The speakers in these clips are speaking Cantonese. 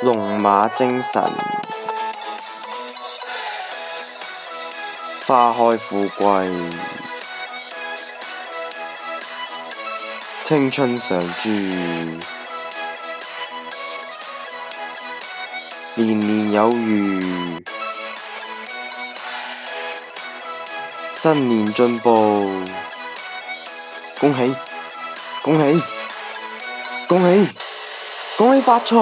龍馬精神，花開富貴，青春常駐，年年有餘，新年進步，恭喜恭喜恭喜恭喜發財！不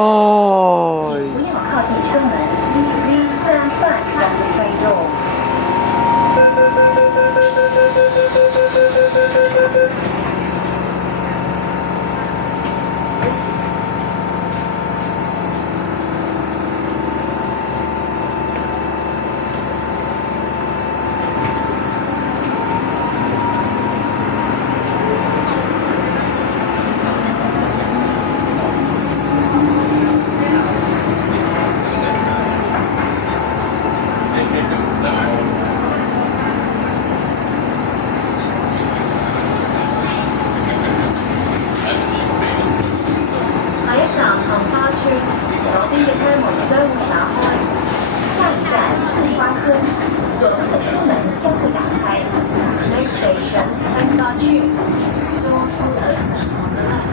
要靠近车门 ，Please stand back from the train door. 下一站杏花村，左邊嘅車門將會打開。下一站杏花村，左邊嘅車門將會打開。Next station，杏花村。Doors will open on the left.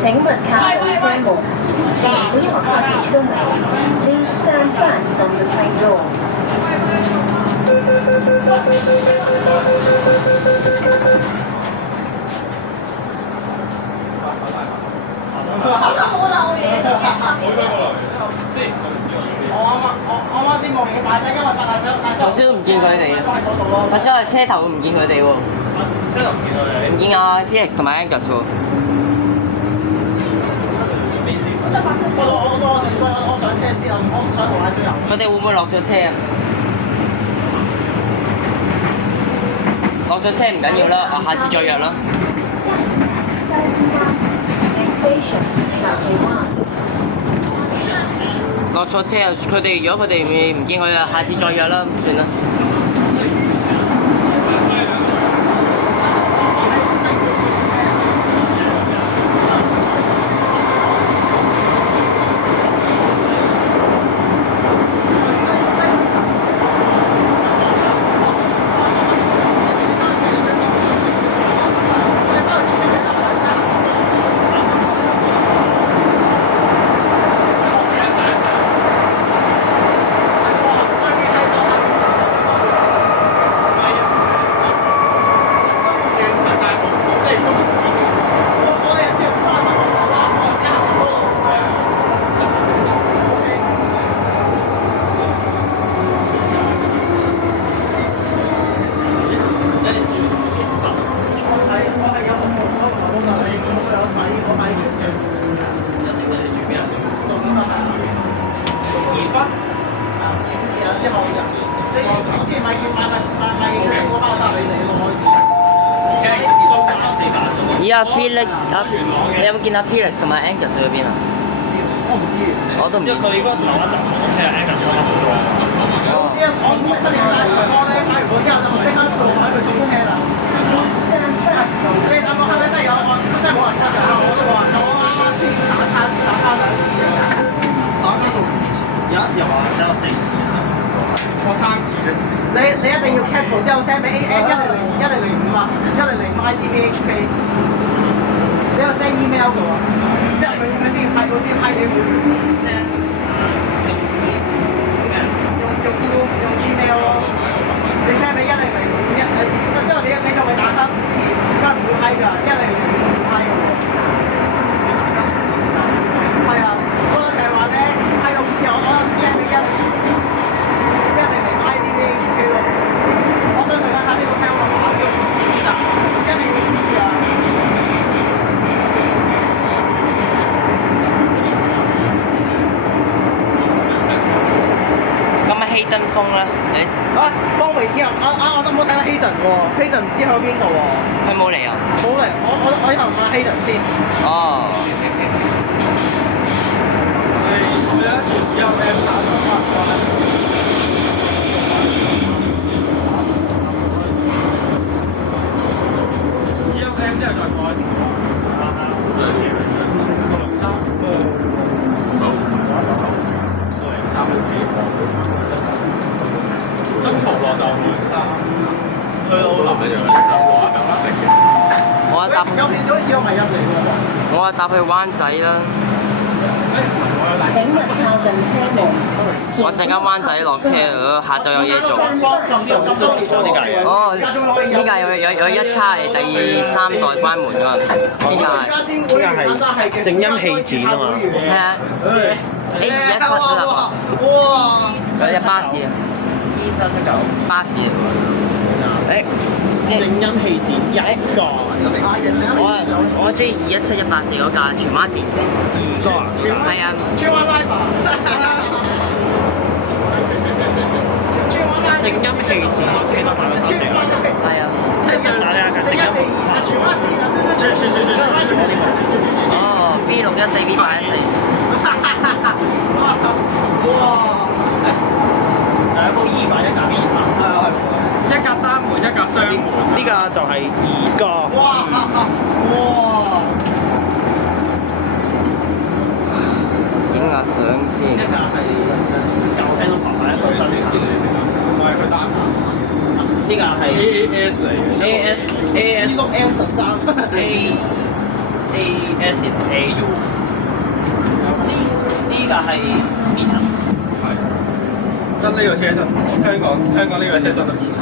請勿靠近車門，不要靠近車門。Please stand back from the train doors. 冇漏嘢。我啱啲望嘢擺低，因為發爛咗。頭先都唔見佢哋啊！或者係車頭唔見佢哋喎。車頭唔見佢哋。唔見啊 Felix 同埋 Angus 喎。我時衰，我上車先啊！我唔想同阿小友。佢哋會唔會落咗車啊？落咗車唔緊要啦，下次再約啦。落錯車啊！如果佢哋唔見佢啊，下次再約啦，算啦。家 Felix 你有冇見阿 Felix 同埋 Angus 去咗邊啊？我唔知。我都唔知。佢應該頭一集同車 Angus 啱啱好咗。因為我唔係新年帶台哥咧，買完貨之後就即刻過海去送車啦。你等我係咪真係有？真係冇人㗎？我都冇人。我啱啱先打卡2次。打卡到有一日話只有4次。我3次啫。你一定要 cap 圖之後 send 俾 100 啊，100MyDBHK。你有 send email 嘅喎，之後佢先批，好似批你會 send。用 Gmail 咯，你 send 俾100因為你仲未打卡5次，應該唔會批㗎，100唔會批㗎喎。係啊，嗰個就係話咧，批到5次我 send 俾100 MyDBHK 咯。我相信下呢個 mail 我打咗5次㗎，100要5次啊。咁啊希登峰咧，你幫維基我都冇睇到希頓喎，希頓唔知去咗邊度喎。佢冇嚟啊？冇嚟，我以後問希頓先。哦。中途落就3，去到林一樣就落一嚿食嘅。我搭有片咗似我迷入嚟喎。我搭去灣仔啦。請勿靠近車門。我陣間灣仔落車，下晝有嘢做。哦，呢架有一叉係第3代關門㗎嘛？呢架係正音氣展啊嘛。係啊。A21出咗啦嘛？哇！有隻巴士啊！E779巴士啊！正音氣展1個。我中意217-184嗰架荃灣線。2個啊？係啊。荃灣拉吧。正音氣展幾多版本？係啊。哦，B614、B814。哇！第一部2版，一架 B3。一格單門，一格雙門。呢個就係2個。哇！哇！影下相先。一架係舊 Handlebar 一個新產。唔係佢單行。呢架係 AAS 嚟嘅。AS M13 AS AU。呢架係 B 層。得呢個車身，香港呢個車身得 B 層。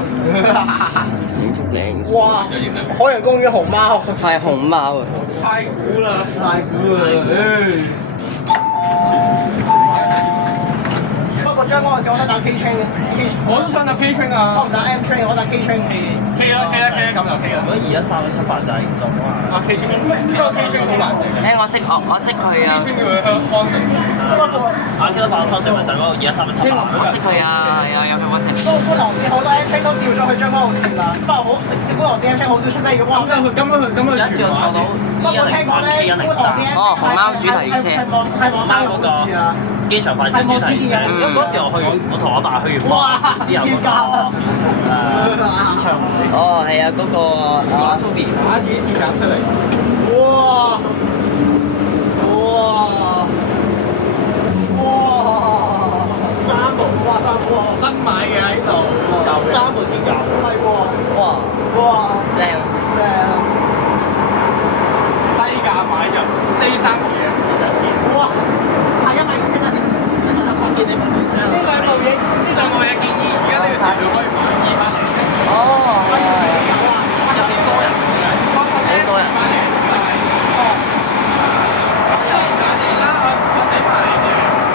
影出鏡。哇！海洋公園熊貓。係熊貓啊！太估啦！太估啦！不過將嗰陣時我想打 K train 我都想搭 K train 我啊！唔打 M train，我打 K train。K 啦，咁就 K 啦。如果21378就係唔中啊嘛。啊 K train，呢個 K train 好難定嘅。我識佢啊！ K train 要去康城市。K 得爆收成咪就係嗰個21378。我識佢啊，係啊，有佢我識。都觀塘線好多 M train 都調咗去將軍澳線啦，不過觀塘線 M train 好少出真係要咁有一次我坐到不過聽講咧，觀塘線 M train 熊貓主題車係莫生好事啊！機場快車主題車，因為嗰時我同我爸去完哇！之後嗰個演唱會。哦，係啊，嗰個馬蘇比打幾鐵架出嚟。哇！哇！哇！3部哇3部新買嘅喺度， 3部鐵架。係喎！哇哇！靚！靚！低價買入呢3嘢有錢。哇！係因為車上點見你部車啦。呢兩部嘢建議，而家呢個時候可以買200。哦，係啊，有幾多人？好多人。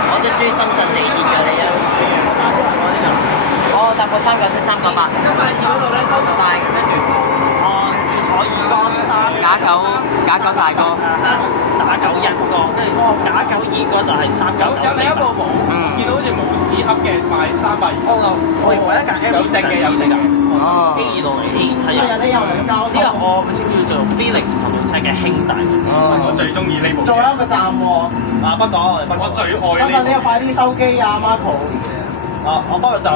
我都中意深圳地鐵㗎你啊！我搭過397、398。大。坐2個3。假九大哥。打91個，跟住打9 2個就係399。有另一部無，見到好似無紙盒嘅賣320。我以為一架 M 有正嘅有正嘅。哦 A 2同 A 7係啊，你又嚟交之後我稱叫做 Felix 頻道車嘅兄弟之稱。我最中意呢部。仲有一個站喎。啊，不講，我最愛不過呢你又快啲收機啊，Marco。啊，我不過就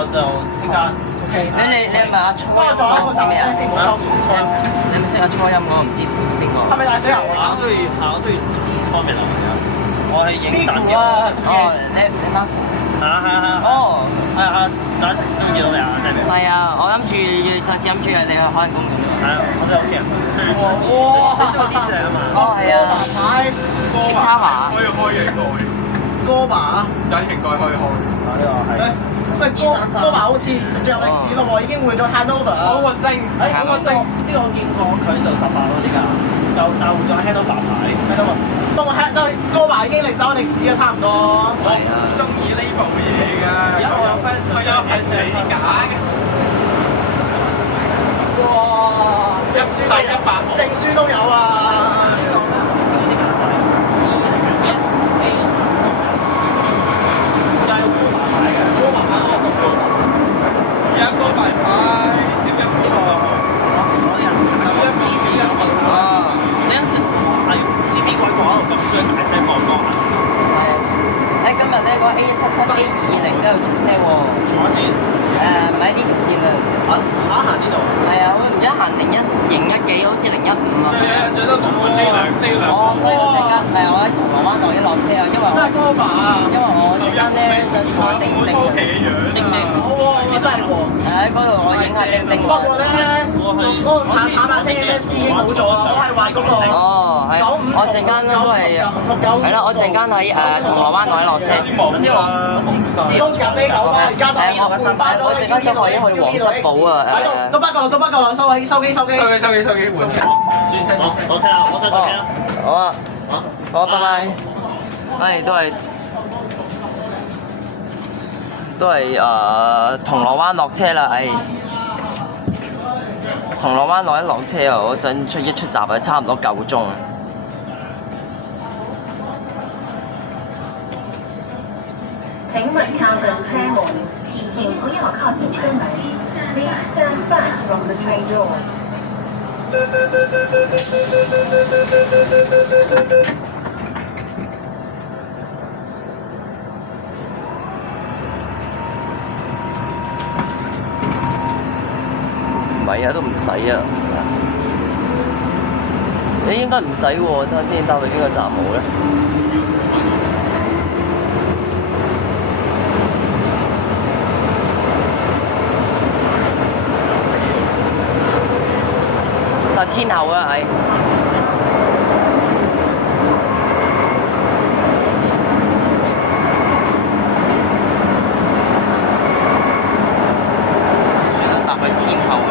即刻。 OK。你係咪阿初音不過仲有一個站咧，先冇收住。你係咪識阿初音嗰個唔知邊個？係咪大水牛啊？我中意方面流嘅。我係認真嘅。哦，你媽？係啊。哦。第一次中意到你啊，真係。係啊，我諗住上次諗住你去海洋公園。係啊，我都有驚。哇！你中意呢隻啊嘛？哦，係啊。切卡華。可以開引擎蓋。哥爸。引擎蓋可以開。呢個係。喂，哥爸好似着歷史咯喎，已經換咗 Hanover。好運精。好運精。呢個我見過佢就18嗰啲㗎，就但換咗 Hanover 牌。Hanover。不過都哥爸已經走歷史啊，差唔多。我好中意呢部嘢㗎。而家我有 friend 想將係假嘅。哇！證書第100號。證書都有啊！而家高牌牌少一個，我啲人有一少一個哦。你有時係知邊鬼個喺度咁樣大聲播歌啊？係。今日咧嗰 A177 A20都有出車喎。仲有錢？唔喺呢條線啦。行呢度。係啊，我唔知行01幾，好似015啊。最有印象都同我呢兩。哦，所以我陣間係我喺銅鑼灣度一落車啊，因為真係哥爸啊！因為我陣間咧想坐叮叮啊。叮叮。好喎，真係喎。喺嗰度我影下叮叮。不過咧，嗰個炒把車嘅司已經冇咗啊！我係話嗰個。哦，係。我陣間咧都係。係啦，我陣間喺銅鑼灣度一落車。知道夾啤酒吧，而家都換翻咗。我陣間想可以去黃室堡啊！都不夠啦，收機。換車。我車啊！我車到車啊！好啊，好，拜拜。都係銅鑼灣落車啦，銅鑼灣落車啊！我想出閘啊，差唔多夠鐘啊。請勿靠近車門，請不要靠近車門。Please stand back from the train doors. 唔係啊，都唔使啊。你應該唔使喎，睇下先，搭去邊個站好咧？搭天后啊，係。算啦，搭去天后啊。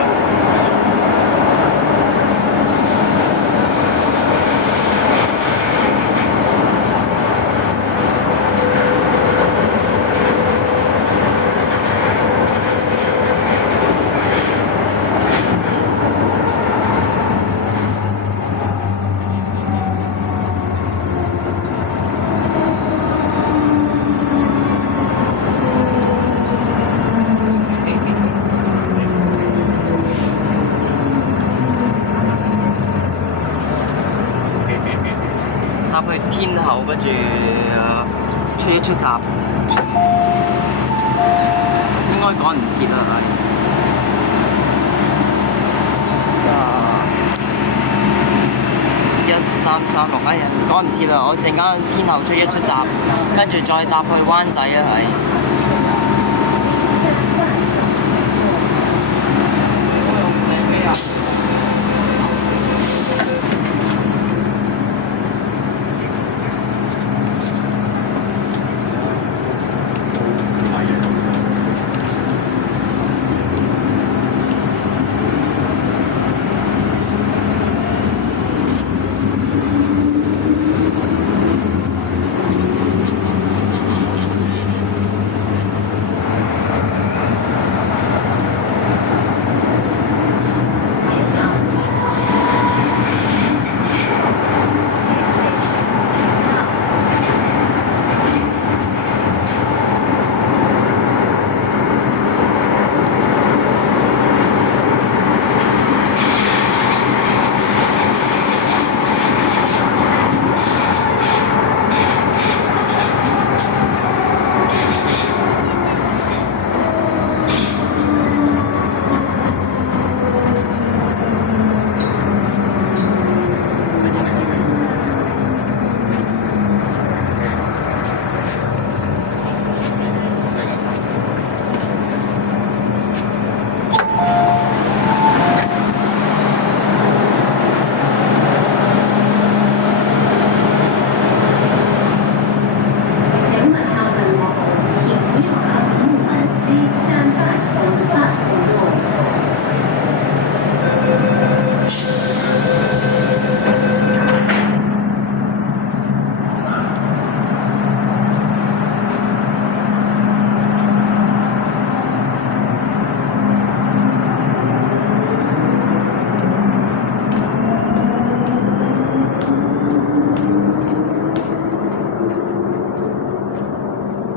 搭去天后，跟住出閘，應該趕唔切啦，係。1336，哎呀，趕唔切啦！我陣間天后出閘，跟住再搭去灣仔啊，係。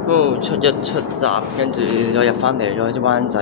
度出一出閘，跟住又入翻嚟咗灣仔。